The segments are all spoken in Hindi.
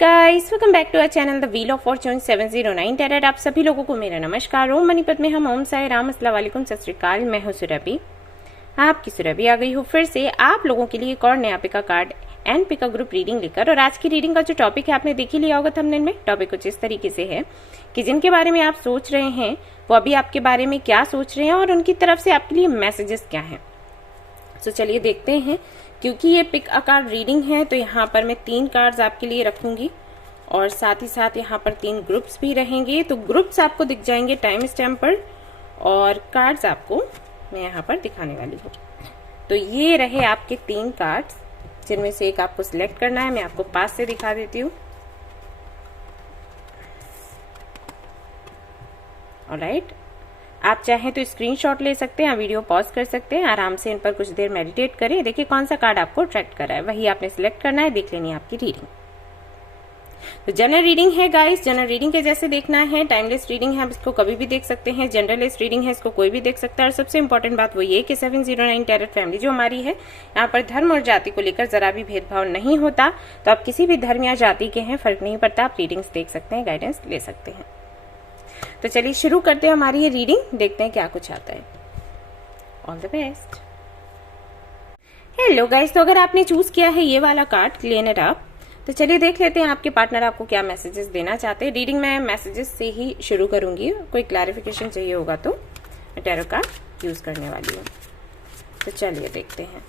Guys, welcome back to our channel the wheel of fortune 709 tarot. आप सभी लोगों को मेरा नमस्कार। ओम मणिपत में हम ओम साई राम, अस्सलाम वालेकुम, सत श्री अकाल। मैं हूं सुरभि, आपकी सुरभि आ गई हूँ फिर से आप लोगों के लिए एक और नया pick a card and pick a group reading लेकर। और आज की रीडिंग का जो टॉपिक है आपने देख ही लिया होगा थंबनेल में। टॉपिक कुछ इस तरीके से है कि जिनके बारे में आप सोच रहे हैं वो अभी आपके बारे में क्या सोच रहे हैं और उनकी तरफ से आपके लिए मैसेजेस क्या हैं। तो चलिए देखते हैं। क्योंकि ये पिक अ कार्ड रीडिंग है तो यहाँ पर मैं 3 कार्ड्स आपके लिए रखूंगी और साथ ही साथ यहाँ पर 3 ग्रुप्स भी रहेंगे। तो ग्रुप्स आपको दिख जाएंगे टाइम स्टैम्प पर और कार्ड्स आपको मैं यहाँ पर दिखाने वाली हूँ। तो ये रहे आपके 3 कार्ड्स जिनमें से एक आपको सिलेक्ट करना है। मैं आपको पास से दिखा देती हूँ। ऑलराइट, आप चाहें तो स्क्रीनशॉट ले सकते हैं, वीडियो पॉज कर सकते हैं, आराम से इन पर कुछ देर मेडिटेट करें। देखिए कौन सा कार्ड आपको अट्रैक्ट कर रहा है, वही आपने सिलेक्ट करना है। देख लेनी है आपकी रीडिंग। तो जनरल रीडिंग है गाइस, जनरल रीडिंग के जैसे देखना है। टाइमलेस रीडिंग है, आप इसको कभी भी देख सकते हैं। जनरलेस रीडिंग है, इसको कोई भी देख सकता है। और सबसे इंपॉर्टेंट बात वो ये कि 709 टैरेट फैमिली जो हमारी है, यहाँ पर धर्म और जाति को लेकर जरा भी भेदभाव नहीं होता। तो आप किसी भी धर्म या जाति के हैं, फर्क नहीं पड़ता, आप रीडिंग्स देख सकते हैं, गाइडेंस ले सकते हैं। तो चलिए शुरू करते हैं हमारी ये रीडिंग, देखते हैं क्या कुछ आता है। All the best. Hello guys, तो अगर आपने चूज किया है ये वाला कार्ड क्लीन इट अप, तो चलिए देख लेते हैं आपके पार्टनर आपको क्या मैसेजेस देना चाहते हैं। रीडिंग में मैसेजेस से ही शुरू करूंगी, कोई क्लैरिफिकेशन चाहिए होगा तो मैं टैरो कार्ड यूज करने वाली हूँ। तो चलिए देखते हैं।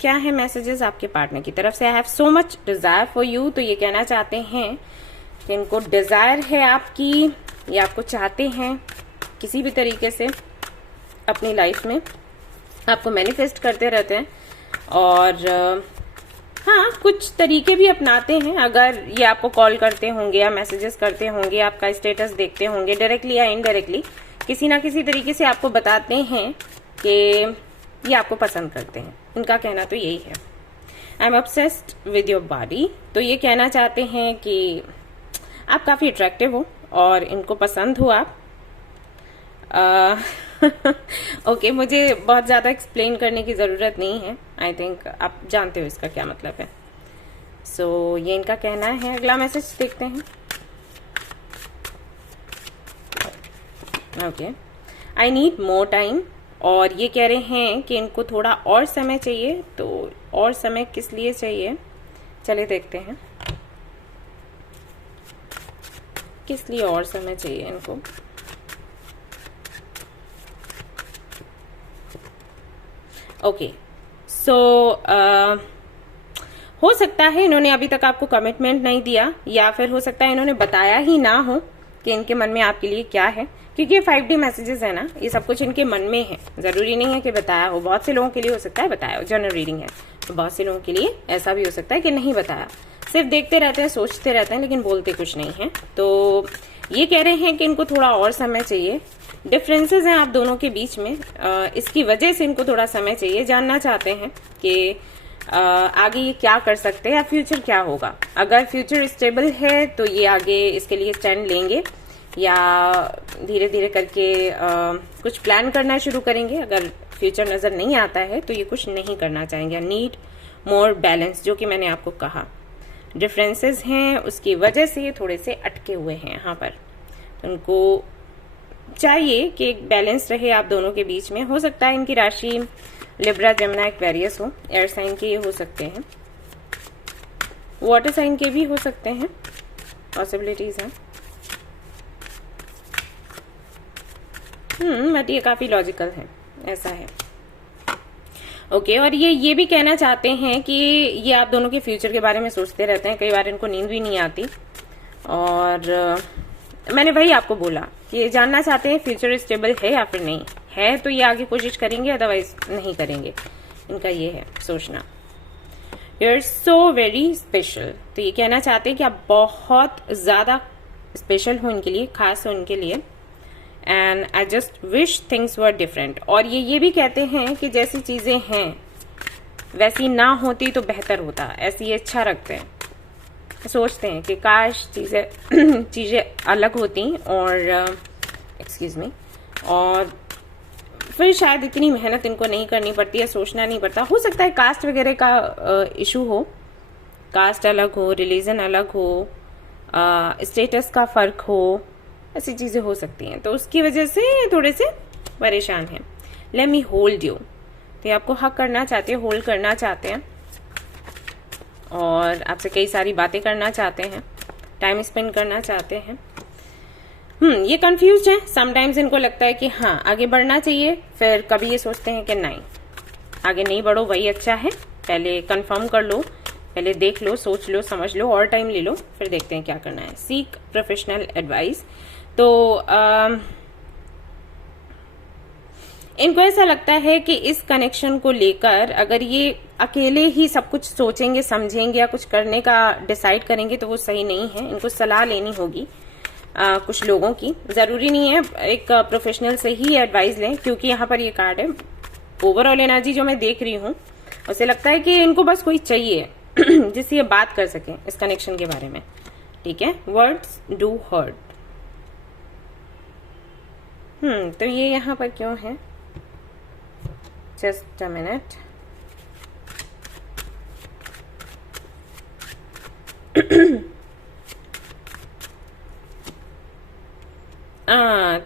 क्या है मैसेजेस आपके पार्टनर की तरफ से। I have so much desire for you. तो ये कहना चाहते हैं कि इनको डिजायर है आपकी, या आपको चाहते हैं किसी भी तरीके से अपनी लाइफ में, आपको मैनिफेस्ट करते रहते हैं और हाँ कुछ तरीके भी अपनाते हैं। अगर ये आपको कॉल करते होंगे या मैसेजेस करते होंगे, आपका स्टेटस देखते होंगे, डायरेक्टली या इनडायरेक्टली किसी ना किसी तरीके से आपको बताते हैं कि ये आपको पसंद करते हैं। इनका कहना तो यही है। I am obsessed with your body. तो ये कहना चाहते हैं कि आप काफी अट्रैक्टिव हो और इनको पसंद हो आप। ओके, मुझे बहुत ज्यादा एक्सप्लेन करने की जरूरत नहीं है। आई थिंक आप जानते हो इसका क्या मतलब है। सो ये इनका कहना है। अगला मैसेज देखते हैं। Okay, I need more time. और ये कह रहे हैं कि इनको थोड़ा और समय चाहिए। तो और समय किस लिए चाहिए, चलिए देखते हैं किस लिए और समय चाहिए इनको। ओके, सो हो सकता है इन्होंने अभी तक आपको कमिटमेंट नहीं दिया, या फिर हो सकता है इन्होंने बताया ही ना हो कि इनके मन में आपके लिए क्या है। क्योंकि ये 5D मैसेजेस है ना, ये सब कुछ इनके मन में है, जरूरी नहीं है कि बताया हो। बहुत से लोगों के लिए हो सकता है बताया हो, जनरल रीडिंग है तो बहुत से लोगों के लिए ऐसा भी हो सकता है कि नहीं बताया, सिर्फ देखते रहते हैं, सोचते रहते हैं, लेकिन बोलते कुछ नहीं है। तो ये कह रहे हैं कि इनको थोड़ा और समय चाहिए। डिफरेंसेस हैं आप दोनों के बीच में, इसकी वजह से इनको थोड़ा समय चाहिए। जानना चाहते हैं कि आगे ये क्या कर सकते हैं या फ्यूचर क्या होगा। अगर फ्यूचर स्टेबल है तो ये आगे इसके लिए स्टैंड लेंगे, या धीरे धीरे करके कुछ प्लान करना शुरू करेंगे। अगर फ्यूचर नजर नहीं आता है तो ये कुछ नहीं करना चाहेंगे। नीड मोर बैलेंस, जो कि मैंने आपको कहा डिफरेंसेस हैं, उसकी वजह से ये थोड़े से अटके हुए हैं यहाँ पर। तो उनको चाहिए कि एक बैलेंस रहे आप दोनों के बीच में। हो सकता है इनकी राशि लिब्रा, जेमिनी, एक्वेरियस हो। एयर साइन के ये हो सकते हैं, वाटर साइन के भी हो सकते हैं, पॉसिबिलिटीज हैं। बट ये काफी लॉजिकल है, ऐसा है। ओके, और ये भी कहना चाहते हैं कि ये आप दोनों के फ्यूचर के बारे में सोचते रहते हैं। कई बार इनको नींद भी नहीं आती। और मैंने वही आपको बोला कि ये जानना चाहते हैं फ्यूचर स्टेबल है या फिर नहीं है। तो ये आगे कोशिश करेंगे, अदरवाइज नहीं करेंगे। इनका ये है सोचना। You are so very special. तो ये कहना चाहते हैं कि आप बहुत ज्यादा स्पेशल हो इनके लिए, खास हो इनके लिए। And I just wish things were different. और ये भी कहते हैं कि जैसी चीजें हैं वैसी ना होती तो बेहतर होता, ऐसी इच्छा रखते हैं। सोचते हैं कि काश चीजें अलग होती और एक्सक्यूज मी, और फिर शायद इतनी मेहनत इनको नहीं करनी पड़ती है, सोचना नहीं पड़ता। हो सकता है कास्ट वगैरह का इशू हो, कास्ट अलग हो, रिलीजन अलग हो, स्टेटस का फर्क हो, ऐसी चीजें हो सकती हैं, तो उसकी वजह से थोड़े से परेशान हैं। लेट मी होल्ड यू, तो ये आपको हक करना चाहते हैं, होल्ड करना चाहते हैं और आपसे कई सारी बातें करना चाहते हैं, टाइम स्पेंड करना चाहते हैं। ये कंफ्यूज है। समटाइम्स इनको लगता है कि हाँ आगे बढ़ना चाहिए, फिर कभी ये सोचते हैं कि नहीं आगे नहीं बढ़ो, वही अच्छा है, पहले कंफर्म कर लो, पहले देख लो, सोच लो, समझ लो और टाइम ले लो, फिर देखते हैं क्या करना है। Seek professional advice. तो इनको ऐसा लगता है कि इस कनेक्शन को लेकर अगर ये अकेले ही सब कुछ सोचेंगे, समझेंगे या कुछ करने का डिसाइड करेंगे तो वो सही नहीं है। इनको सलाह लेनी होगी कुछ लोगों की, जरूरी नहीं है एक प्रोफेशनल से ही एडवाइस लें, क्योंकि यहाँ पर ये कार्ड है। ओवरऑल एनर्जी जो मैं देख रही हूँ उसे लगता है कि इनको बस कोई चाहिए जिससे ये बात कर सके इस कनेक्शन के बारे में। ठीक है, वर्ड्स डू हर्ट। तो ये यहाँ पर क्यों है, जस्ट अ मिनट।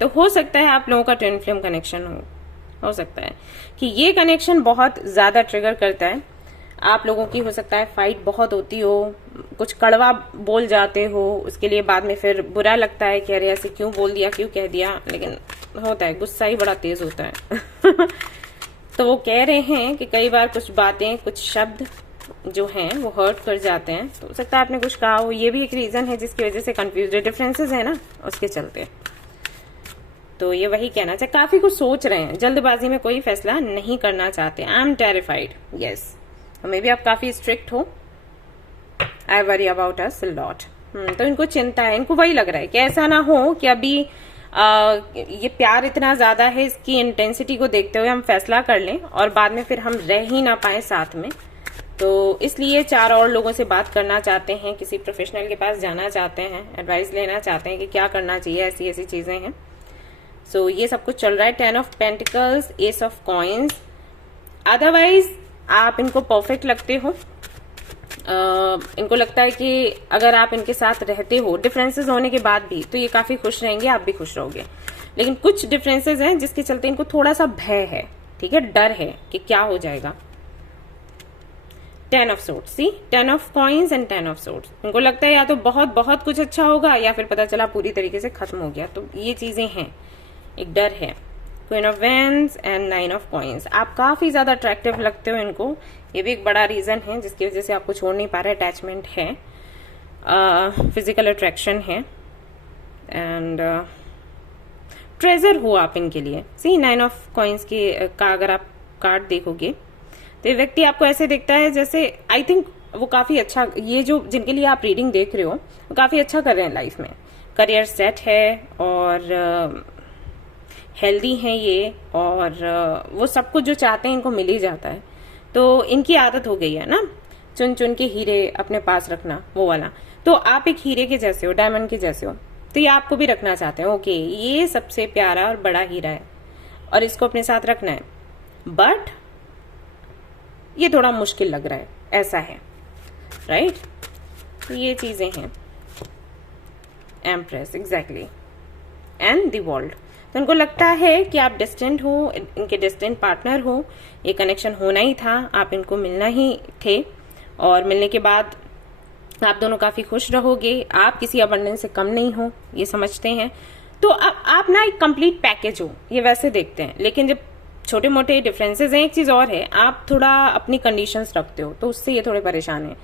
तो हो सकता है आप लोगों का ट्विन फ्लेम कनेक्शन हो सकता है कि ये कनेक्शन बहुत ज्यादा ट्रिगर करता है आप लोगों की। हो सकता है फाइट बहुत होती हो, कुछ कड़वा बोल जाते हो, उसके लिए बाद में फिर बुरा लगता है कि अरे ऐसे क्यों बोल दिया, क्यों कह दिया, लेकिन होता है, गुस्सा ही बड़ा तेज होता है। तो वो कह रहे हैं कि कई बार कुछ बातें, कुछ शब्द जो हैं वो हर्ट कर जाते हैं। तो हो सकता है आपने कुछ कहा हो, ये भी एक रीजन है जिसकी वजह से कंफ्यूज, डिफरेंसेस है ना उसके चलते। तो ये वही कहना चाहिए, काफी कुछ सोच रहे हैं, जल्दबाजी में कोई फैसला नहीं करना चाहते। I am terrified, yes, may be आप काफी स्ट्रिक्ट हो। I worry about us lot. तो इनको चिंता है, इनको वही लग रहा है कि ऐसा ना हो कि अभी ये प्यार इतना ज्यादा है, इसकी इंटेंसिटी को देखते हुए हम फैसला कर लें और बाद में फिर हम रह ही ना पाए साथ में। तो इसलिए 4 और लोगों से बात करना चाहते हैं, किसी प्रोफेशनल के पास जाना चाहते हैं, एडवाइस लेना चाहते हैं कि क्या करना चाहिए, ऐसी ऐसी चीजें हैं। सो ये सब कुछ चल रहा है। 10 of pentacles, S of coins. Otherwise आप इनको परफेक्ट लगते हो। इनको लगता है कि अगर आप इनके साथ रहते हो, डिफरेंसेस होने के बाद भी, तो ये काफी खुश रहेंगे, आप भी खुश रहोगे। लेकिन कुछ डिफरेंसेस हैं जिसके चलते इनको थोड़ा सा भय है, ठीक है, डर है कि क्या हो जाएगा। 10 of swords, see 10 of coins and 10 of swords. इनको लगता है या तो बहुत बहुत कुछ अच्छा होगा या फिर पता चला पूरी तरीके से खत्म हो गया। तो ये चीजें हैं, एक डर है। Queen of wands and 9 of coins. आप काफी ज्यादा अट्रैक्टिव लगते हो इनको, ये भी एक बड़ा रीजन है जिसकी वजह से आपको छोड़ नहीं पा रहे। अटैचमेंट है, फिजिकल अट्रैक्शन है एंड ट्रेजर हो आप इनके लिए। सी 9 ऑफ कॉइन्स का अगर आप कार्ड देखोगे तो ये व्यक्ति आपको ऐसे दिखता है जैसे, आई थिंक वो काफी अच्छा, ये जो जिनके लिए आप रीडिंग देख रहे हो वो काफी अच्छा कर रहे हैं लाइफ में, करियर सेट है और हेल्दी हैं ये, और वो सब कुछ जो चाहते हैं इनको मिल ही जाता है। तो इनकी आदत हो गई है ना चुन चुन के हीरे अपने पास रखना, वो वाला। तो आप एक हीरे के जैसे हो, डायमंड के जैसे हो, तो ये आपको भी रखना चाहते हैं। ओके, ये सबसे प्यारा और बड़ा हीरा है और इसको अपने साथ रखना है, बट ये थोड़ा मुश्किल लग रहा है, ऐसा है, राइट? तो ये चीजें हैं। Empress, exactly, and the world. तो उनको लगता है कि आप डिस्टेंट हो, इनके डिस्टेंट पार्टनर हो, ये कनेक्शन होना ही था, आप इनको मिलना ही थे, और मिलने के बाद आप दोनों काफी खुश रहोगे। आप किसी अबंडेंस से कम नहीं हो, ये समझते हैं। तो आप ना एक कंप्लीट पैकेज हो, ये वैसे देखते हैं। लेकिन जब छोटे मोटे डिफरेंसेस हैं, एक चीज और है, आप थोड़ा अपनी कंडीशंस रखते हो, तो उससे ये थोड़े परेशान है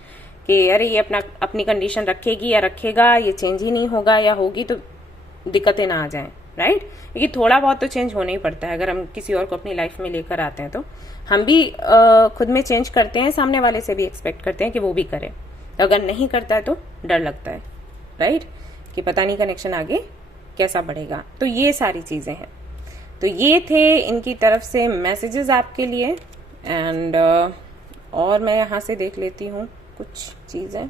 कि अरे ये अपनी कंडीशन रखेगी या रखेगा, ये चेंज ही नहीं होगा या होगी तो दिक्कतें ना आ जाएं, राइट? क्योंकि थोड़ा बहुत तो चेंज होना ही पड़ता है। अगर हम किसी और को अपनी लाइफ में लेकर आते हैं तो हम भी खुद में चेंज करते हैं, सामने वाले से भी एक्सपेक्ट करते हैं कि वो भी करे। तो अगर नहीं करता है तो डर लगता है, राइट, कि पता नहीं कनेक्शन आगे कैसा बढ़ेगा। तो ये सारी चीजें हैं। तो ये थे इनकी तरफ से मैसेजेस आपके लिए। एंड और मैं यहाँ से देख लेती हूँ कुछ चीजें।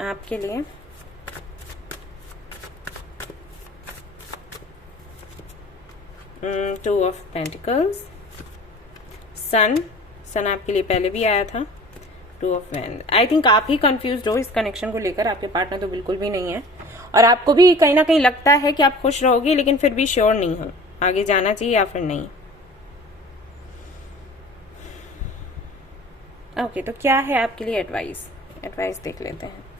आपके लिए टू ऑफ पेंटिकल्स, सन आपके लिए पहले भी आया था, two of wand. I think आप ही कंफ्यूज हो इस कनेक्शन को लेकर, आपके पार्टनर तो बिल्कुल भी नहीं है, और आपको भी कहीं ना कहीं लगता है कि आप खुश रहोगे, लेकिन फिर भी श्योर नहीं हो आगे जाना चाहिए या फिर नहीं। ओके, तो क्या है आपके लिए एडवाइस देख लेते हैं।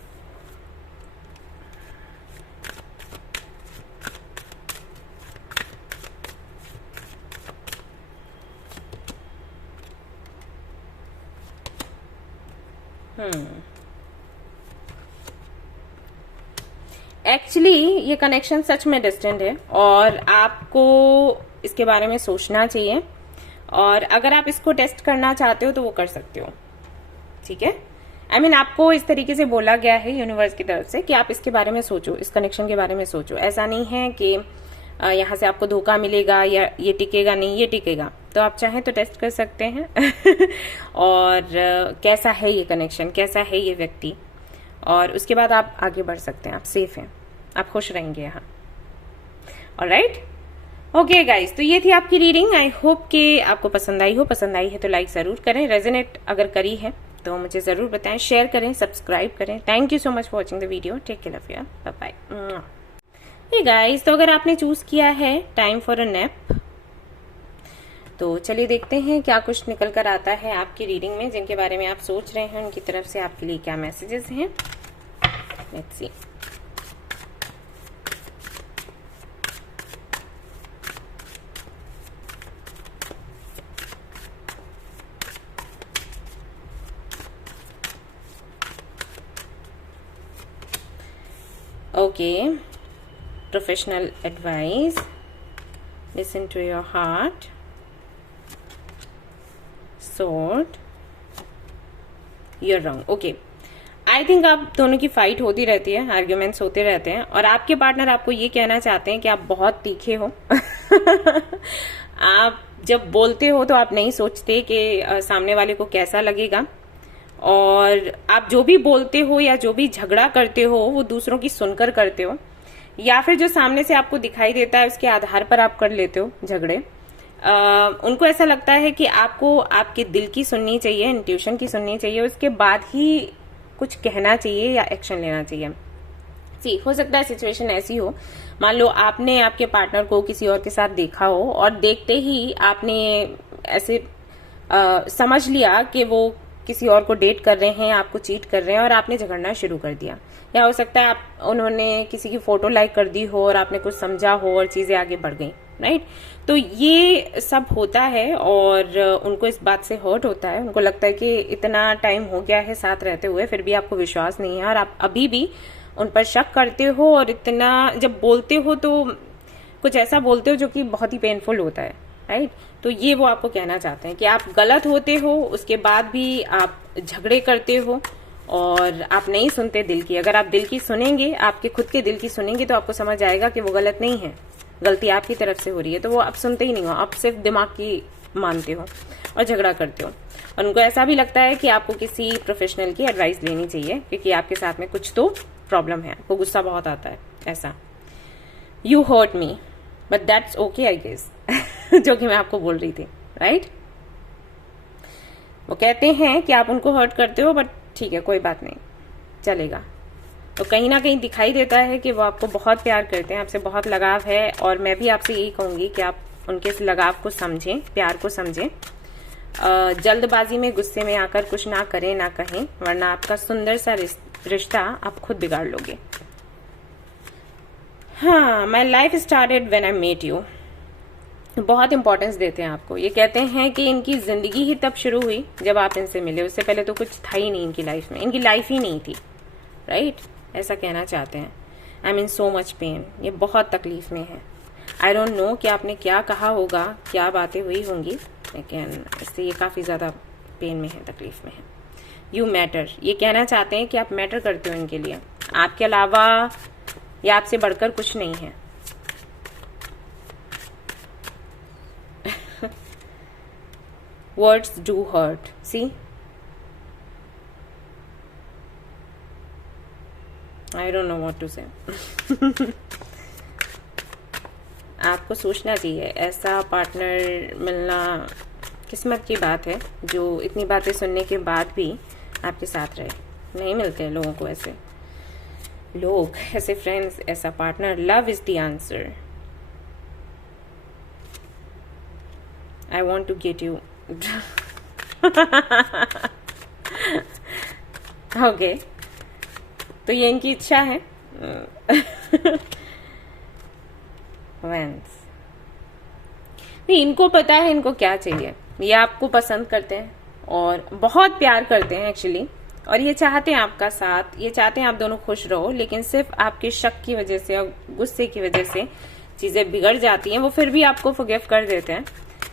एक्चुअली ये कनेक्शन सच में डिस्टेंट है और आपको इसके बारे में सोचना चाहिए, और अगर आप इसको टेस्ट करना चाहते हो तो वो कर सकते हो, ठीक है। आई मीन आपको इस तरीके से बोला गया है यूनिवर्स की तरफ से कि आप इसके बारे में सोचो, इस कनेक्शन के बारे में सोचो। ऐसा नहीं है कि यहाँ से आपको धोखा मिलेगा या ये टिकेगा, नहीं, ये टिकेगा। तो आप चाहें तो टेस्ट कर सकते हैं और कैसा है ये कनेक्शन, कैसा है ये व्यक्ति, और उसके बाद आप आगे बढ़ सकते हैं। आप सेफ हैं, आप खुश रहेंगे यहाँ। ऑलराइट, ओके गाइस, तो ये थी आपकी रीडिंग। आई होप कि आपको पसंद आई हो। पसंद आई है तो लाइक जरूर करें, रेजोनेट अगर करी है तो मुझे जरूर बताएं, शेयर करें, सब्सक्राइब करें। Thank you so much for watching the video. Take care of your, bye bye. Hey guys, तो अगर आपने चूज किया है टाइम फॉर अ नैप, तो चलिए देखते हैं क्या कुछ निकल कर आता है आपकी रीडिंग में। जिनके बारे में आप सोच रहे हैं उनकी तरफ से आपके लिए क्या मैसेजेस हैं, let's see. Okay, professional advice, listen to your heart, sword, you're wrong. Okay, I think आप दोनों की फाइट होती रहती है, आर्ग्यूमेंट्स होते रहते हैं, और आपके पार्टनर आपको ये कहना चाहते हैं कि आप बहुत तीखे हो। आप जब बोलते हो तो आप नहीं सोचते कि सामने वाले को कैसा लगेगा, और आप जो भी बोलते हो या जो भी झगड़ा करते हो वो दूसरों की सुनकर करते हो, या फिर जो सामने से आपको दिखाई देता है उसके आधार पर आप कर लेते हो झगड़े। उनको ऐसा लगता है कि आपको आपके दिल की सुननी चाहिए, इंट्यूशन की सुननी चाहिए, उसके बाद ही कुछ कहना चाहिए या एक्शन लेना चाहिए। जी, हो सकता है सिचुएशन ऐसी हो, मान लो आपने आपके पार्टनर को किसी और के साथ देखा हो और देखते ही आपने ऐसे समझ लिया कि वो किसी और को डेट कर रहे हैं, आपको चीट कर रहे हैं, और आपने झगड़ना शुरू कर दिया। या हो सकता है उन्होंने किसी की फोटो लाइक कर दी हो और आपने कुछ समझा हो और चीजें आगे बढ़ गई, राइट। तो ये सब होता है और उनको इस बात से हर्ट होता है। उनको लगता है कि इतना टाइम हो गया है साथ रहते हुए, फिर भी आपको विश्वास नहीं है और आप अभी भी उन पर शक करते हो, और इतना जब बोलते हो तो कुछ ऐसा बोलते हो जो कि बहुत ही पेनफुल होता है, राइट। तो ये वो आपको कहना चाहते हैं कि आप गलत होते हो, उसके बाद भी आप झगड़े करते हो और आप नहीं सुनते दिल की। अगर आप दिल की सुनेंगे, आपके खुद के दिल की सुनेंगे, तो आपको समझ आएगा कि वो गलत नहीं है, गलती आपकी तरफ से हो रही है। तो वो आप सुनते ही नहीं हो, आप सिर्फ दिमाग की मानते हो और झगड़ा करते हो। और उनको ऐसा भी लगता है कि आपको किसी प्रोफेशनल की एडवाइस लेनी चाहिए, क्योंकि आपके साथ में कुछ तो प्रॉब्लम है, आपको गुस्सा बहुत आता है। ऐसा, you hurt me but that's okay I guess, जो कि मैं आपको बोल रही थी, राइट। वो कहते हैं कि आप उनको हर्ट करते हो, बट ठीक है, कोई बात नहीं, चलेगा। तो कहीं ना कहीं दिखाई देता है कि वो आपको बहुत प्यार करते हैं, आपसे बहुत लगाव है, और मैं भी आपसे यही कहूंगी कि आप उनके इस लगाव को समझें, प्यार को समझें। जल्दबाजी में, गुस्से में आकर कुछ ना करें, ना कहें, वरना आपका सुंदर सा रिश्ता आप खुद बिगाड़ लोगे। हाँ, my life started when I met you, बहुत इंपॉर्टेंस देते हैं आपको। ये कहते हैं कि इनकी जिंदगी ही तब शुरू हुई जब आप इनसे मिले, उससे पहले तो कुछ था ही नहीं इनकी लाइफ में, इनकी लाइफ ही नहीं थी, राइट। ऐसा कहना चाहते हैं। I am in so much pain, ये बहुत तकलीफ में है। आई डोंट नो कि आपने क्या कहा होगा, क्या बातें हुई होंगी, लेकिन इससे ये काफी ज्यादा पेन में है, तकलीफ में है। यू मैटर, ये कहना चाहते हैं कि आप मैटर करते हो इनके लिए, आपके अलावा या आपसे बढ़कर कुछ नहीं है। Words do hurt. See? I don't know what to say. आपको सोचना चाहिए, ऐसा पार्टनर मिलना किस्मत की बात है जो इतनी बातें सुनने के बाद भी आपके साथ रहे। नहीं मिलते लोगों को ऐसे लोग, ऐसे फ्रेंड्स, ऐसा partner. Love is the answer. I want to get you. Okay, तो ये इनकी इच्छा है। वेंस, इनको पता है इनको क्या चाहिए। ये आपको पसंद करते हैं और बहुत प्यार करते हैं एक्चुअली, और ये चाहते हैं आपका साथ, ये चाहते हैं आप दोनों खुश रहो, लेकिन सिर्फ आपके शक की वजह से और गुस्से की वजह से चीजें बिगड़ जाती हैं। वो फिर भी आपको फॉरगिव कर देते हैं,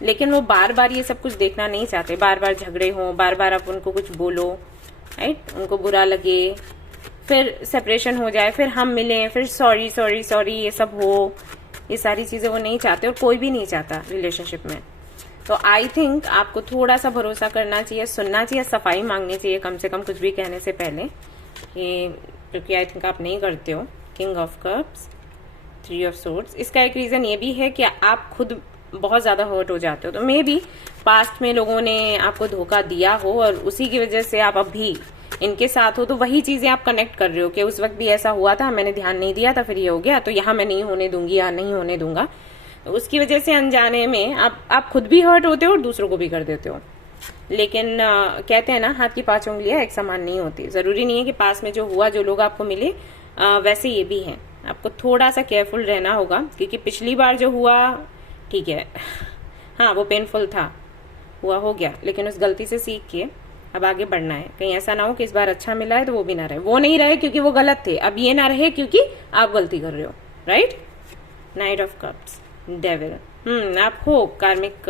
लेकिन वो बार बार ये सब कुछ देखना नहीं चाहते। बार बार झगड़े हो, बार बार आप उनको कुछ बोलो, राइट, उनको बुरा लगे, फिर सेपरेशन हो जाए, फिर हम मिलें, फिर सॉरी सॉरी सॉरी ये सब हो। ये सारी चीजें वो नहीं चाहते और कोई भी नहीं चाहता रिलेशनशिप में। तो आई थिंक आपको थोड़ा सा भरोसा करना चाहिए, सुनना चाहिए, सफाई मांगनी चाहिए कम से कम कुछ भी कहने से पहले, क्योंकि आई थिंक आप नहीं करते हो। King of cups, 3 of swords. इसका एक रीजन ये भी है कि आप खुद बहुत ज्यादा हर्ट हो जाते हो। तो मे बी पास्ट में लोगों ने आपको धोखा दिया हो और उसी की वजह से आप अभी इनके साथ हो, तो वही चीजें आप कनेक्ट कर रहे हो कि उस वक्त भी ऐसा हुआ था, मैंने ध्यान नहीं दिया था, फिर ये हो गया, तो यहाँ मैं नहीं होने दूंगी या नहीं होने दूंगा। तो उसकी वजह से अनजाने में आप खुद भी हर्ट होते हो और दूसरों को भी कर देते हो। लेकिन कहते हैं ना, हाथ की 5 उंगलियां एक समान नहीं होती। जरूरी नहीं है कि पास में जो हुआ, जो लोग आपको मिले वैसे ये भी हैं। आपको थोड़ा सा केयरफुल रहना होगा, क्योंकि पिछली बार जो हुआ ठीक है, हाँ वो पेनफुल था, हुआ हो गया, लेकिन उस गलती से सीख के अब आगे बढ़ना है। कहीं ऐसा ना हो कि इस बार अच्छा मिला है तो वो भी ना रहे, वो नहीं रहे क्योंकि वो गलत थे, अब ये ना रहे क्योंकि आप गलती कर रहे हो, right. Night of cups, devil. आप हो कार्मिक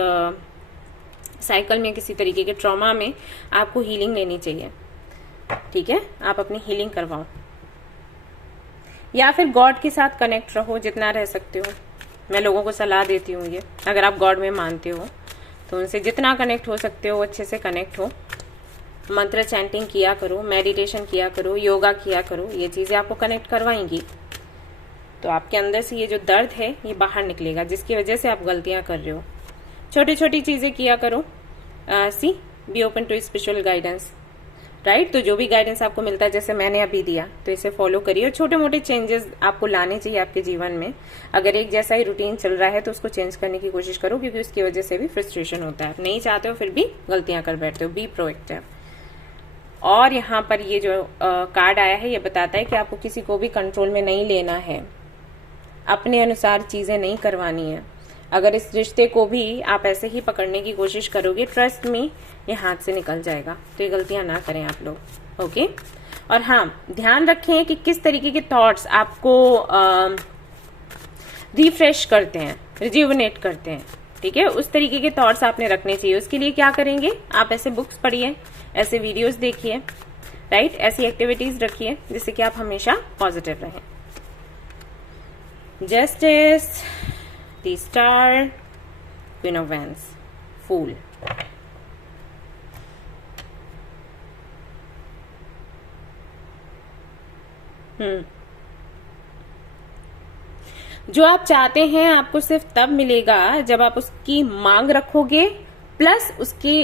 साइकिल में, किसी तरीके के ट्रॉमा में, आपको हीलिंग लेनी चाहिए, ठीक है। आप अपनी हीलिंग करवाओ या फिर गॉड के साथ कनेक्ट रहो जितना रह सकते हो। मैं लोगों को सलाह देती हूँ ये, अगर आप गॉड में मानते हो तो उनसे जितना कनेक्ट हो सकते हो अच्छे से कनेक्ट हो। मंत्र चैंटिंग किया करो, मेडिटेशन किया करो, योगा किया करो, ये चीजें आपको कनेक्ट करवाएंगी। तो आपके अंदर से ये जो दर्द है ये बाहर निकलेगा, जिसकी वजह से आप गलतियां कर रहे हो। छोटी छोटी चीजें किया करो। See be open to spiritual guidance, right. तो जो भी गाइडेंस आपको मिलता है, जैसे मैंने अभी दिया, तो इसे फॉलो करिए। और छोटे मोटे चेंजेस आपको लाने चाहिए आपके जीवन में। अगर एक जैसा ही रूटीन चल रहा है तो उसको चेंज करने की कोशिश करो, क्योंकि उसकी वजह से भी फ्रस्ट्रेशन होता है। आप नहीं चाहते हो फिर भी गलतियां कर बैठते हो। Be proactive. और यहाँ पर ये जो कार्ड आया है ये बताता है कि आपको किसी को भी कंट्रोल में नहीं लेना है, अपने अनुसार चीजें नहीं करवानी है। अगर इस रिश्ते को भी आप ऐसे ही पकड़ने की कोशिश करोगे, ट्रस्ट मी, ये हाथ से निकल जाएगा। तो ये गलतियां ना करें आप लोग, ओके। और हाँ, ध्यान रखें कि किस तरीके के थॉट्स आपको रिफ्रेश करते हैं, रिज्यूवनेट करते हैं, ठीक है। उस तरीके के थॉट्स आपने रखने चाहिए। उसके लिए क्या करेंगे, आप ऐसे बुक्स पढ़िए, ऐसे वीडियोस देखिए, राइट। ऐसी एक्टिविटीज रखिए जिससे कि आप हमेशा पॉजिटिव रहें। Justice, the star, queen of wands, fool. जो आप चाहते हैं आपको सिर्फ तब मिलेगा जब आप उसकी मांग रखोगे, प्लस उसके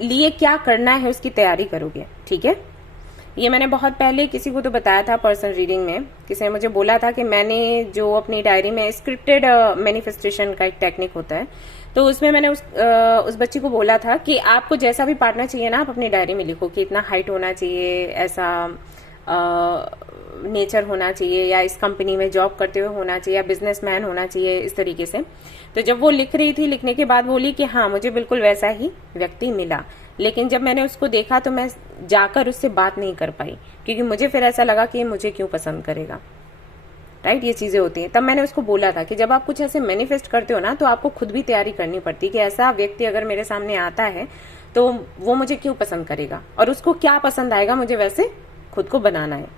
लिए क्या करना है उसकी तैयारी करोगे, ठीक है। ये मैंने बहुत पहले किसी को तो बताया था पर्सनल रीडिंग में। किसी ने मुझे बोला था कि मैंने जो अपनी डायरी में स्क्रिप्टेड मैनिफेस्टेशन का एक टेक्निक होता है, तो उसमें मैंने उस बच्ची को बोला था कि आपको जैसा भी पार्टनर चाहिए ना, आप अपनी डायरी में लिखो कि इतना हाइट होना चाहिए, ऐसा नेचर होना चाहिए, या इस कंपनी में जॉब करते हुए होना चाहिए, या बिजनेसमैन होना चाहिए, इस तरीके से। तो जब वो लिख रही थी, लिखने के बाद बोली कि हाँ मुझे बिल्कुल वैसा ही व्यक्ति मिला, लेकिन जब मैंने उसको देखा तो मैं जाकर उससे बात नहीं कर पाई, क्योंकि मुझे फिर ऐसा लगा कि मुझे क्यों पसंद करेगा, राइट। ये चीजें होती हैं। तब मैंने उसको बोला था कि जब आप कुछ ऐसे मैनिफेस्ट करते हो ना, तो आपको खुद भी तैयारी करनी पड़ती है कि ऐसा व्यक्ति अगर मेरे सामने आता है तो वो मुझे क्यों पसंद करेगा, और उसको क्या पसंद आएगा, मुझे वैसे खुद को बनाना है।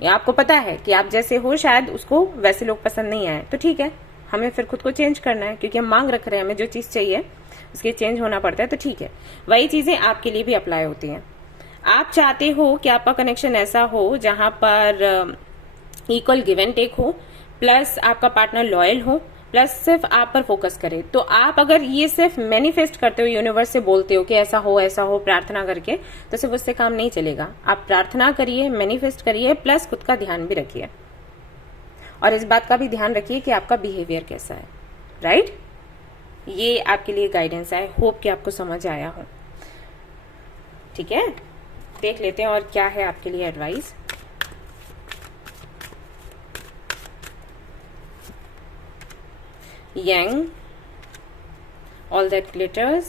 या आपको पता है कि आप जैसे हो शायद उसको वैसे लोग पसंद नहीं आए, तो ठीक है, हमें फिर खुद को चेंज करना है, क्योंकि हम मांग रख रहे हैं, हमें जो चीज चाहिए उसके चेंज होना पड़ता है, तो ठीक है। वही चीजें आपके लिए भी अप्लाई होती हैं। आप चाहते हो कि आपका कनेक्शन ऐसा हो जहां पर इक्वल गिव एंड टेक हो, प्लस आपका पार्टनर लॉयल हो, प्लस सिर्फ आप पर फोकस करे। तो आप अगर ये सिर्फ मैनिफेस्ट करते हो, यूनिवर्स से बोलते हो कि ऐसा हो प्रार्थना करके, तो सिर्फ उससे काम नहीं चलेगा। आप प्रार्थना करिए, मैनिफेस्ट करिए, प्लस खुद का ध्यान भी रखिए, और इस बात का भी ध्यान रखिए कि आपका बिहेवियर कैसा है। राइट, ये आपके लिए गाइडेंस है। होप कि आपको समझ आया हो। ठीक है, देख लेते हैं और क्या है आपके लिए advice. Yang, all that glitters,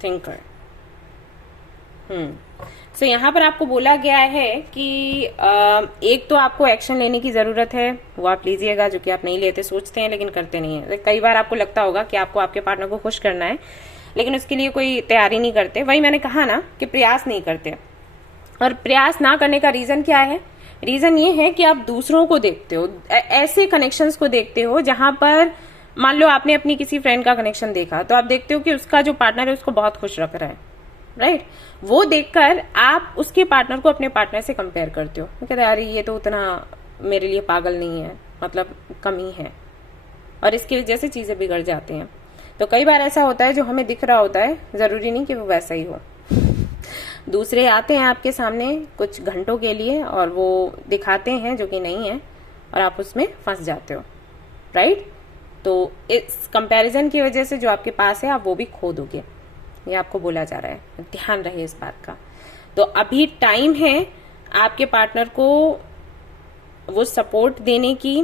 thinker. So यहाँ पर आपको बोला गया है कि एक तो आपको एक्शन लेने की जरूरत है, वो आप लीजिएगा, जो कि आप नहीं लेते, सोचते हैं लेकिन करते नहीं है। कई बार आपको लगता होगा कि आपको आपके पार्टनर को खुश करना है, लेकिन उसके लिए कोई तैयारी नहीं करते। वही मैंने कहा ना कि प्रयास नहीं करते। और प्रयास ना करने का रीजन क्या है? रीजन ये है कि आप दूसरों को देखते हो, ऐसे कनेक्शंस को देखते हो जहां पर मान लो आपने अपनी किसी फ्रेंड का कनेक्शन देखा, तो आप देखते हो कि उसका जो पार्टनर है उसको बहुत खुश रख रहा है। राइट, वो देखकर आप उसके पार्टनर को अपने पार्टनर से कंपेयर करते हो, कहते अरे ये तो उतना मेरे लिए पागल नहीं है, मतलब कमी है, और इसकी वजह से चीजें बिगड़ जाती हैं। तो कई बार ऐसा होता है, जो हमें दिख रहा होता है जरूरी नहीं कि वो वैसा ही हो। दूसरे आते हैं आपके सामने कुछ घंटों के लिए और वो दिखाते हैं जो कि नहीं है, और आप उसमें फंस जाते हो। राइट, तो इस कंपैरिजन की वजह से जो आपके पास है आप वो भी खो दोगे, ये आपको बोला जा रहा है। ध्यान रहे इस बात का। तो अभी टाइम है आपके पार्टनर को वो सपोर्ट देने की,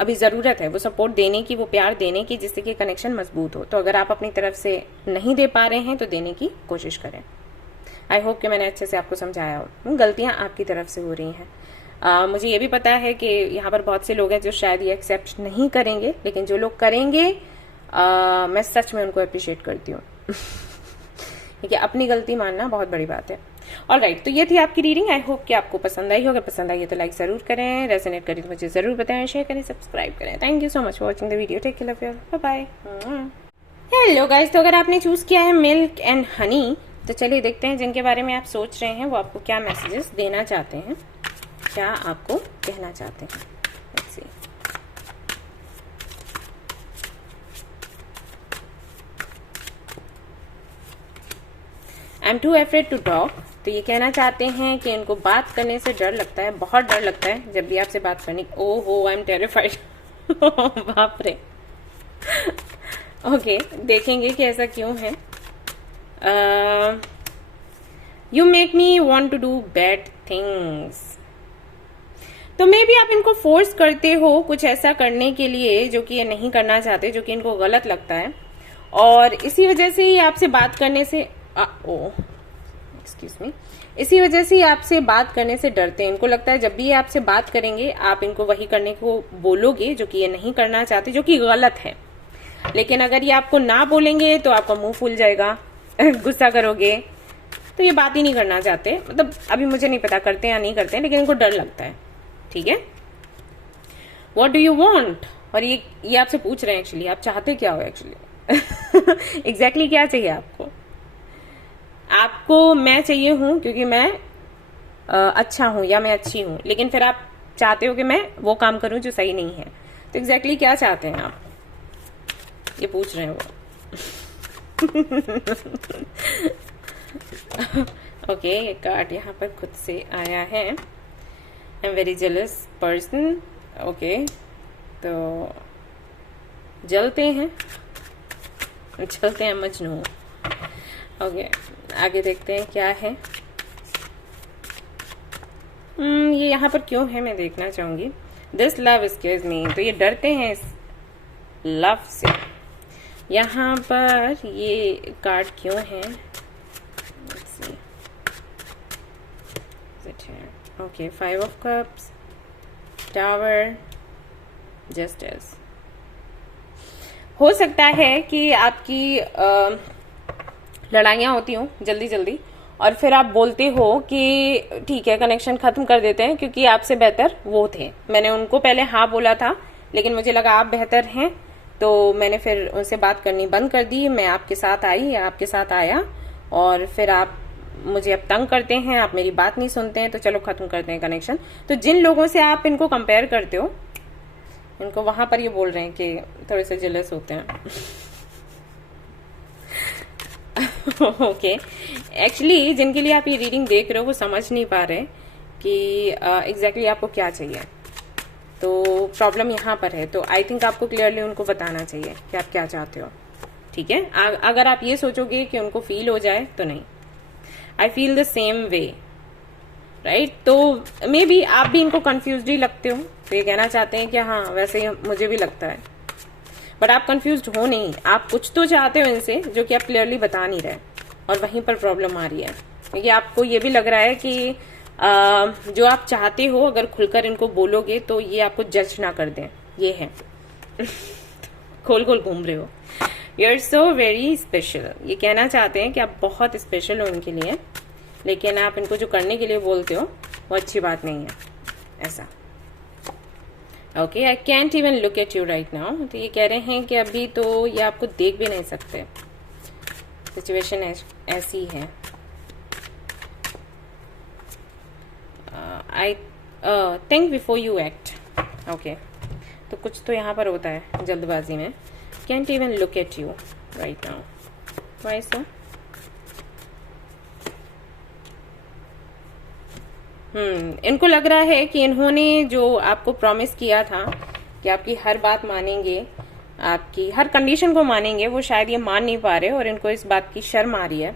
अभी जरूरत है वो सपोर्ट देने की, वो प्यार देने की, जिससे कि कनेक्शन मजबूत हो। तो अगर आप अपनी तरफ से नहीं दे पा रहे हैं तो देने की कोशिश करें। आई होप कि मैंने अच्छे से आपको समझाया हो। गलतियां आपकी तरफ से हो रही हैं। मुझे ये भी पता है कि यहाँ पर बहुत से लोग हैं जो शायद ये एक्सेप्ट नहीं करेंगे, लेकिन जो लोग करेंगे मैं सच में उनको अप्रिशिएट करती हूँ। ठीक है, अपनी गलती मानना बहुत बड़ी बात है। ऑलराइट, तो ये थी आपकी रीडिंग। आई होप कि आपको पसंद आई हो। अगर पसंद आई है तो लाइक जरूर करें, रेजोनेट करें तो मुझे जरूर बताएं, शेयर करें, सब्सक्राइब करें। Thank you so much for watching the video. Take care, love you, bye bye. Hello guys, तो अगर आपने चूज किया है मिल्क एंड हनी, तो चलिए देखते हैं जिनके बारे में आप सोच रहे हैं वो आपको क्या मैसेजेस देना चाहते हैं, क्या आपको कहना चाहते हैं। Let's see. I'm too afraid to talk। तो ये कहना चाहते हैं कि इनको बात करने से डर लगता है, बहुत डर लगता है जब भी आपसे बात करनी। ओहो, आई एम टेरिफाइड। बाप रे। ओके, देखेंगे कि ऐसा क्यों है। You make me want to do bad things. तो मे भी आप इनको फोर्स करते हो कुछ ऐसा करने के लिए जो कि ये नहीं करना चाहते, जो कि इनको गलत लगता है, और इसी वजह से ही आपसे बात करने से एक्सक्यूज मी, इसी वजह से आपसे बात करने से डरते हैं। इनको लगता है जब भी ये आपसे बात करेंगे आप इनको वही करने को बोलोगे जो कि ये नहीं करना चाहते, जो कि गलत है। लेकिन अगर ये आपको ना बोलेंगे तो आपका मुंह फूल जाएगा, गुस्सा करोगे, तो ये बात ही नहीं करना चाहते। मतलब अभी मुझे नहीं पता करते हैं या नहीं करते हैं, लेकिन इनको डर लगता है। ठीक है, वॉट डू यू वॉन्ट, और ये आपसे पूछ रहे हैं एक्चुअली आप चाहते क्या हो एक्चुअली। एग्जैक्टली क्या चाहिए आपको? आपको मैं चाहिए हूं क्योंकि मैं अच्छा हूं या मैं अच्छी हूं, लेकिन फिर आप चाहते हो कि मैं वो काम करूं जो सही नहीं है। तो एग्जैक्टली क्या चाहते हैं आप, ये पूछ रहे हैं वो। ओके, ये कार्ड यहाँ पर खुद से आया है। I am very jealous person. Okay, तो जलते हैं मजनू। ओके, आगे देखते हैं क्या है। ये यहाँ पर क्यों है मैं देखना चाहूंगी। दिस लव स्केयर्स मी, तो ये डरते हैं इस लव से। यहाँ पर ये कार्ड क्यों है? Okay, 5 of cups, tower, justice. हो सकता है कि आपकी लड़ाइयाँ होती हों जल्दी जल्दी, और फिर आप बोलते हो कि ठीक है कनेक्शन खत्म कर देते हैं क्योंकि आपसे बेहतर वो थे। मैंने उनको पहले हाँ बोला था, लेकिन मुझे लगा आप बेहतर हैं, तो मैंने फिर उनसे बात करनी बंद कर दी। मैं आपके साथ आई या आपके साथ आया, और फिर आप मुझे अब तंग करते हैं, आप मेरी बात नहीं सुनते हैं, तो चलो खत्म करते हैं कनेक्शन। तो जिन लोगों से आप इनको कंपेयर करते हो, इनको वहां पर ये बोल रहे हैं कि थोड़े से जेलस होते हैं। ओके, एक्चुअली जिनके लिए आप ये रीडिंग देख रहे हो वो समझ नहीं पा रहे कि एग्जैक्टली आपको क्या चाहिए। तो प्रॉब्लम यहाँ पर है। तो आई थिंक आपको क्लियरली उनको बताना चाहिए कि आप क्या चाहते हो। ठीक है, अगर आप ये सोचोगे कि उनको फील हो जाए तो नहीं। I feel the same way, right. तो मे बी आप भी इनको कंफ्यूज ही लगते हो, तो ये कहना चाहते हैं कि हाँ वैसे ही मुझे भी लगता है, बट आप कंफ्यूज हो नहीं। आप कुछ तो चाहते हो इनसे जो कि आप क्लियरली बता नहीं रहे, और वहीं पर प्रॉब्लम आ रही है। क्योंकि आपको ये भी लग रहा है कि जो आप चाहते हो अगर खुलकर इनको बोलोगे तो ये आपको जज ना कर दें, ये है। खोल खोल घूम रहे हो। You are so very special, ये कहना चाहते हैं कि आप बहुत स्पेशल हो इनके लिए, लेकिन आप इनको जो करने के लिए बोलते हो वो अच्छी बात नहीं है, ऐसा। Okay, I can't even look at you right now. तो ये कह रहे हैं कि अभी तो ये आपको देख भी नहीं सकते, सिचुएशन ऐसी है। I think before you act. Okay, तो कुछ तो यहाँ पर होता है जल्दबाजी में। Can't even look at you right now, why so? इनको लग रहा है कि इन्होंने जो आपको प्रॉमिस किया था कि आपकी हर बात मानेंगे, आपकी हर कंडीशन को मानेंगे, वो शायद ये मान नहीं पा रहे और इनको इस बात की शर्म आ रही है।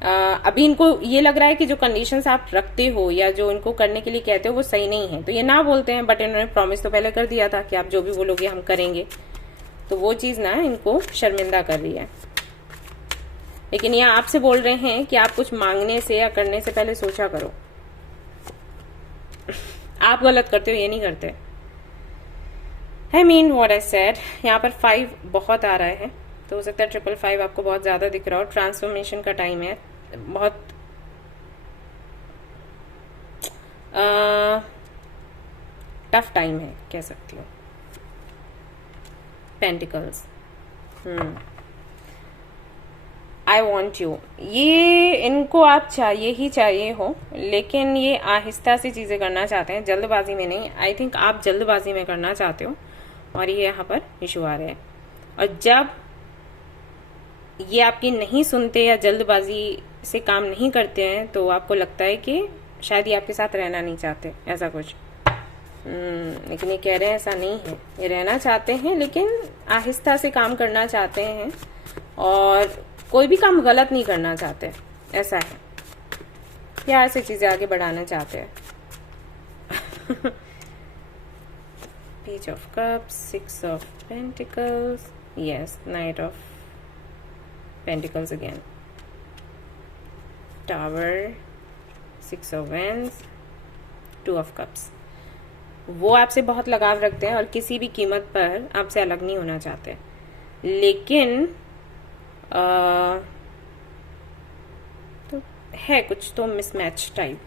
अभी इनको ये लग रहा है कि जो कंडीशंस आप रखते हो या जो इनको करने के लिए कहते हो वो सही नहीं है, तो ये ना बोलते हैं, बट इन्होंने प्रॉमिस तो पहले कर दिया था कि आप जो भी बोलोगे हम करेंगे। तो वो चीज ना इनको शर्मिंदा कर रही है। लेकिन ये आपसे बोल रहे हैं कि आप कुछ मांगने से या करने से पहले सोचा करो। आप गलत करते हो, ये नहीं करते। I mean what I said. यहाँ पर 5 बहुत आ रहा है, तो हो सकता है 555 आपको बहुत ज्यादा दिख रहा हो। ट्रांसफॉर्मेशन का टाइम है, बहुत टफ टाइम है कह सकती हो। पेंटिकल्स, आई वॉन्ट यू, ये इनको आप चाहिए ही चाहिए हो, लेकिन ये आहिस्ता से चीजें करना चाहते हैं, जल्दबाजी में नहीं। आई थिंक आप जल्दबाजी में करना चाहते हो और ये यहाँ पर इशू आ रहे हैं। और जब ये आपकी नहीं सुनते या जल्दबाजी से काम नहीं करते हैं तो आपको लगता है कि शायद ये आपके साथ रहना नहीं चाहते, ऐसा कुछ। लेकिन ये कह रहे हैं ऐसा नहीं है, ये रहना चाहते हैं लेकिन आहिस्ता से काम करना चाहते हैं और कोई भी काम गलत नहीं करना चाहते, ऐसा है। प्यार से चीजें आगे बढ़ाना चाहते हैं। Page of cups, 6 of pentacles, yes, night of pentacles again, tower, 6 of wands, 2 of cups. वो आपसे बहुत लगाव रखते हैं और किसी भी कीमत पर आपसे अलग नहीं होना चाहते, लेकिन तो है कुछ तो मिसमैच टाइप।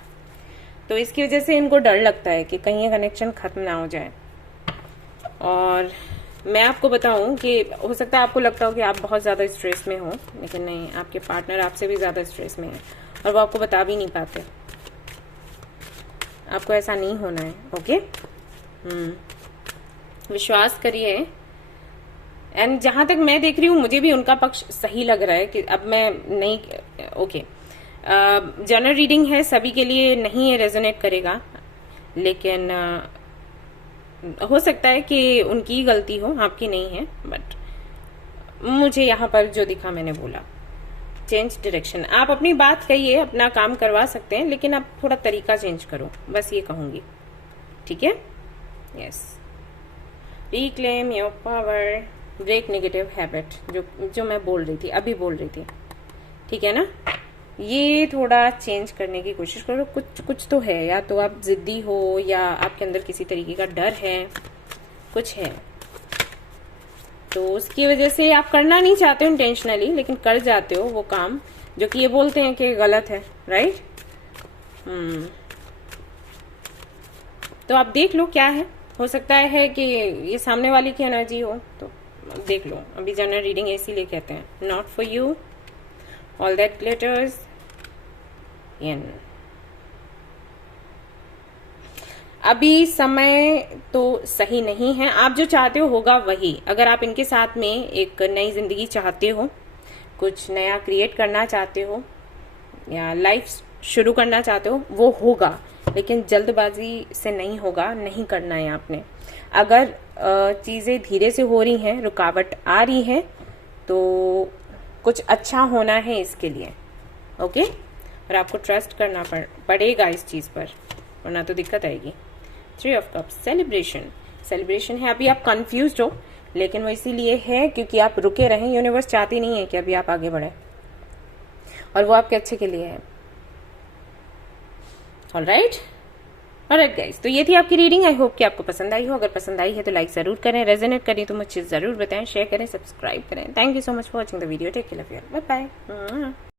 तो इसकी वजह से इनको डर लगता है कि कहीं ये कनेक्शन खत्म ना हो जाए। और मैं आपको बताऊं कि हो सकता है आपको लगता हो कि आप बहुत ज्यादा स्ट्रेस में हो, लेकिन नहीं, आपके पार्टनर आपसे भी ज्यादा स्ट्रेस में है और वो आपको बता भी नहीं पाते। आपको ऐसा नहीं होना है, ओके? विश्वास करिए। एंड जहां तक मैं देख रही हूँ मुझे भी उनका पक्ष सही लग रहा है कि अब मैं नहीं, ओके, जनरल रीडिंग है, सभी के लिए नहीं ये रेजोनेट करेगा, लेकिन हो सकता है कि उनकी गलती हो, आपकी नहीं है। बट मुझे यहाँ पर जो दिखा मैंने बोला, चेंज डायरेक्शन। आप अपनी बात कहिए, अपना काम करवा सकते हैं, लेकिन आप थोड़ा तरीका चेंज करो, बस ये कहूंगी, ठीक है? Yes, reclaim your power, break negative habit, जो मैं बोल रही थी, अभी बोल रही थी, ठीक है ना? ये थोड़ा चेंज करने की कोशिश करो। कुछ तो है, या तो आप जिद्दी हो या आपके अंदर किसी तरीके का डर है, कुछ है, तो उसकी वजह से आप करना नहीं चाहते हो इंटेंशनली, लेकिन कर जाते हो वो काम जो कि ये बोलते हैं कि गलत है, राइट? तो आप देख लो क्या है। हो सकता है कि ये सामने वाली की एनर्जी हो, तो देख लो। अभी जनरल रीडिंग इसीलिए कहते हैं, not for you, all that glitters, अभी समय तो सही नहीं है, आप जो चाहते हो होगा वही। अगर आप इनके साथ में एक नई जिंदगी चाहते हो, कुछ नया क्रिएट करना चाहते हो या लाइफ शुरू करना चाहते हो, वो होगा, लेकिन जल्दबाजी से नहीं होगा, नहीं करना है आपने। अगर चीजें धीरे से हो रही हैं, रुकावट आ रही है, तो कुछ अच्छा होना है इसके लिए, ओके। और आपको ट्रस्ट करना पड़ेगा इस चीज पर, वरना तो दिक्कत आएगी। 3 ऑफ कप्स, सेलिब्रेशन है। अभी आप कंफ्यूज हो, लेकिन वो इसीलिए है क्योंकि आप रुके रहे। यूनिवर्स चाहती नहीं है कि अभी आप आगे बढ़े, और वो आपके अच्छे के लिए है। ऑलराइट गाइस, तो ये थी आपकी रीडिंग। आई होप कि आपको पसंद आई हो। अगर पसंद आई है तो लाइक जरूर करें, रेजोनेट करें तो मुझे जरूर बताएं, शेयर करें, सब्सक्राइब करें। Thank you so much for watching the video. Take care, bye bye.